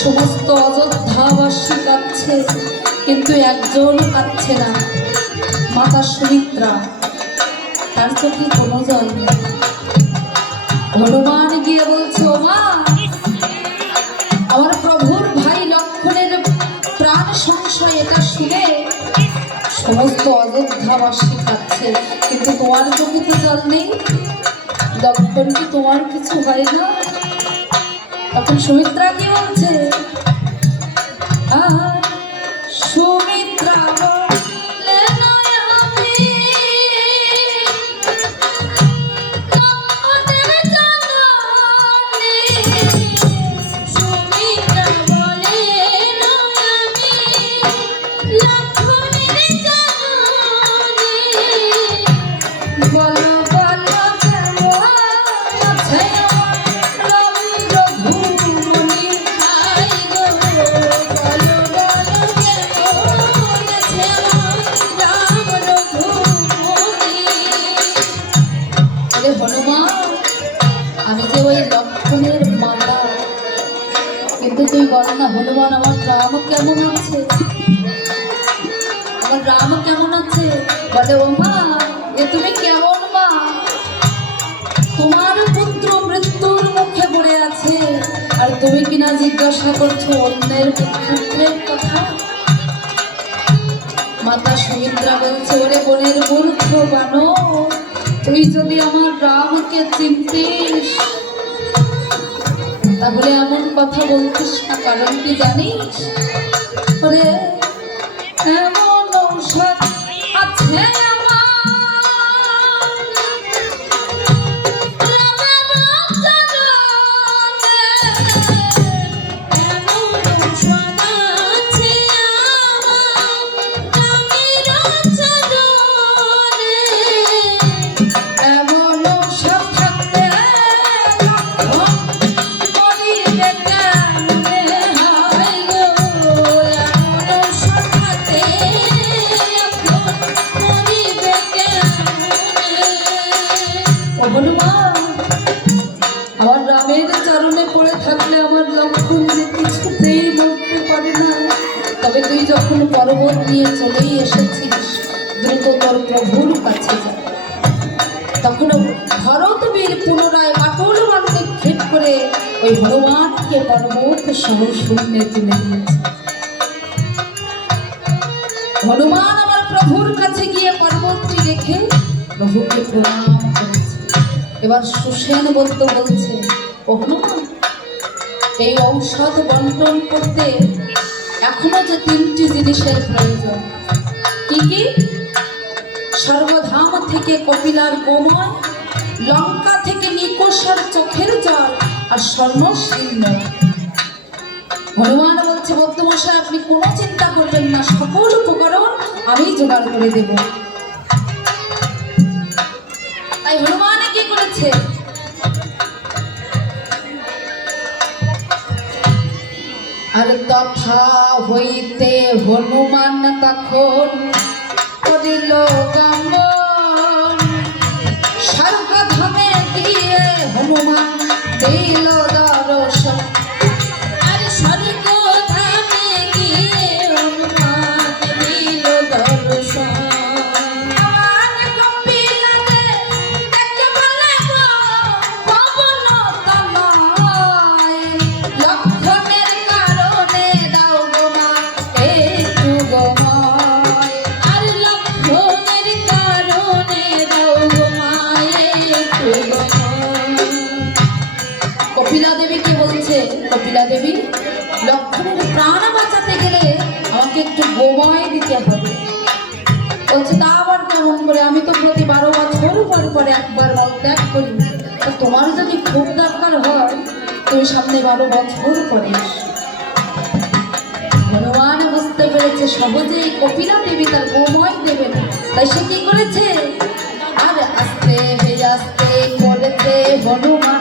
সমস্ত অযোধ্যাবাসী কাচ্ছে কিন্তু একজন কাচ্ছে না, মাতা সুমিত্রা। তার চোখে কোনো জল নেই। হনুমান গিয়ে বলছে, ও মা, আমার প্রভুর ভাই লক্ষণের প্রাণ সংশয়, এটা শুনে সমস্ত অযোধ্যাবাসী কাচ্ছে কিন্তু তোমার চোখে তো জল নেই? লক্ষণ কি তোমার কিছু হয় না? তখন সুমিত্রা কি বলছে? আহ, কিন্তু তুই বল না হনুমান আমার রাম কেমন আছে? আমার রাম কেমন আছে? বলে, ও মা, এ তুমি কেমন মা? তোমার পুত্র মৃত্যুর মুখে পড়ে আছে। আর তুমি কিনা জিজ্ঞাসা করছ অন্যের পুত্রের কথা? মাতা সুমিত্রা বলছে, ওরে বোনের মূর্খ বানো তুই যদি আমার রামকে চিনতিস তাহলে এমন কথা বলছিস না কারণ কি জানিস? এমন আছে তবে তুই যখন পর্বত নিয়ে চলেই এসেছিস দ্রুত তোর প্রভুর কাছে তখন ভরত বীর পুনরায় বাটুল বান্তে খেপ করে ওই হনুমানকে পর্বত সহ শূন্যে তুলে হনুমান আমার প্রভুর কাছে গিয়ে পর্বতটি রেখে প্রভুকে প্রণাম করেছে। এবার সুসেন বলতে বলছে ও হনুমান এই ঔষধ বন্টন করতে এখনও যে তিনটি জিনিসের প্রয়োজন। কি কি? সর্বধাম থেকে কপিলার গোময় লঙ্কা থেকে নিকোষার চোখের জল, আর স্বর্ণ শীর্ণ হনুমান বলছে, ভক্তমশাই, আপনি কোনো চিন্তা করবেন না, সকল উপকরণ আমি জোগাড় করে দেব। তাই হনুমান কি করেছে? আর তথা হইতে হনুমান তখন করিল গমন। স্বর্গধামে গিয়ে হনুমান দিল দর্শন। করে আমি তো প্রতি বারো বছর পর পরে একবার ত্যাগ করি। তো তোমার যদি খুব দরকার হয়, তুমি সামনে বারো বছর পরে ভগবান বুঝতে পেরেছে, সহজেই কপিলা দেবী তার গোময় দেবে না তাই সে কি করেছে? আর আস্তে আস্তে করেছে হনুমান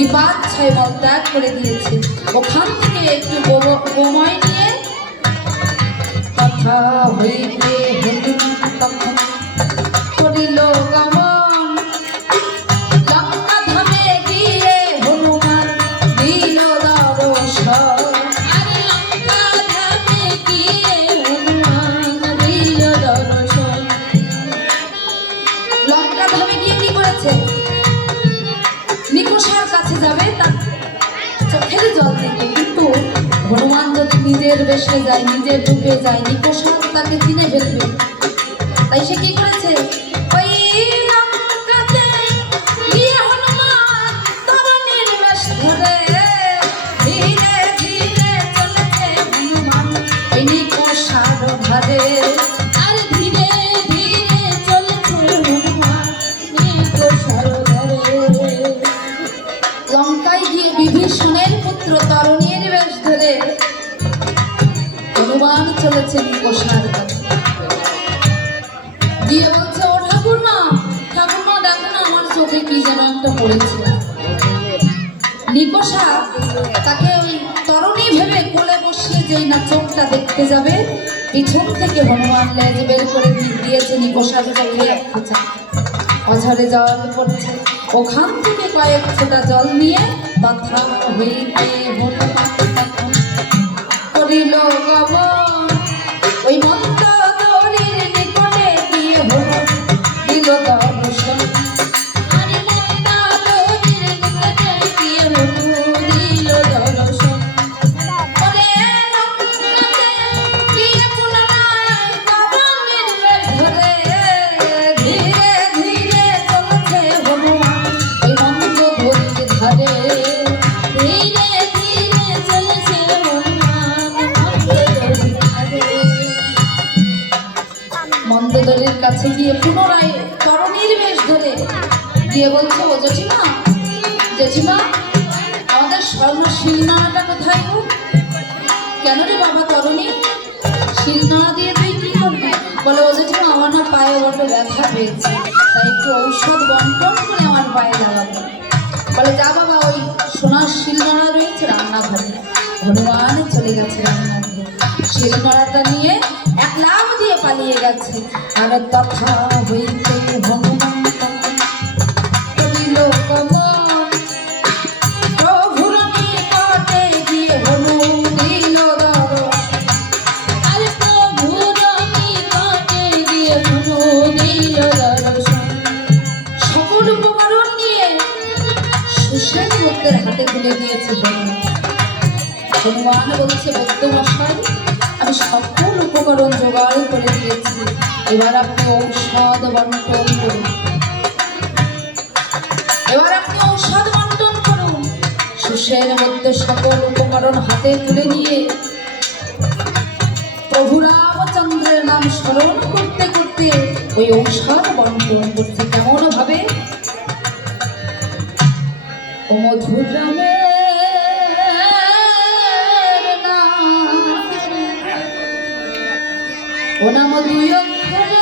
ঝুড়ি পাঁচ ছয় মল ত্যাগ করে দিয়েছে। ওখান থেকে একটু গোময় নিয়ে কথা হইতে নিজের বেশে যায় নিজের রূপে যায় নিকোষ তাকে চিনে ফেলবে তাই সে কি করেছে? গিয়ে বলছে ও ঠাকুরমা ঠাকুরমা, দেখো না, আমার চোখে কি যেন একটা পড়েছে। নিকোষা তাকে ওই তরুণী ভেবে কোলে বসিয়ে যেই না চোখটা দেখতে যাবে, পিছন থেকে হনুমান লেজ বের করে দিয়ে- দিয়েছে এক খোঁচা অঝরে জল পড়ছে। ওখান থেকে কয়েক ফোঁটা জল নিয়ে তথা হইতে হনুমান মন্দদরের কাছে গিয়ে পুনরায় তরণীর বেশ ধরে গিয়ে বলছে, ও জেঠিমা জেঠিমা, আমাদের স্বর্ণ শিলনাটা কোথায় গো? কেন রে বাবা তরণী? শিলনোড়া দিয়ে তুই কি করবি? বলে, ও জেঠিমা, আমার না পায়ে বড্ড ব্যথা পেয়েছে। তাই একটু ঔষধ বন্টন করে আমার পায়ে লাগাবো বলে, যা বাবা, ওই সোনার শিলনোড়া রয়েছে রান্নাঘরে। ভগবান চলে গেছে রান্নাঘরে। শিলনোড়াটা নিয়ে এক লাভ দিয়ে পালিয়ে গেছে। আর তথা ভক্তের হাতে তুলে দিয়েছে হনুমান বলছে, বৌদ্ধ মশাই, আমি সকল উপকরণ জোগাড় করে দিয়েছি। এবার আপনি ঔষধ বন্টন করুন। এবার আপনি ঔষধ বন্টন করুন। সুসেন মধ্যে সকল উপকরণ হাতে তুলে নিয়ে প্রভু রামচন্দ্রের নাম স্মরণ করতে করতে ওই ঔষধ বন্টন করছে। কেমন ভাবে ও মধুর রামের ও নাম দুই অক্ষরে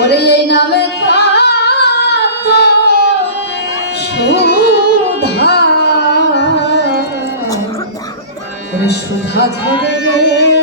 ওরে এই নামে ওরে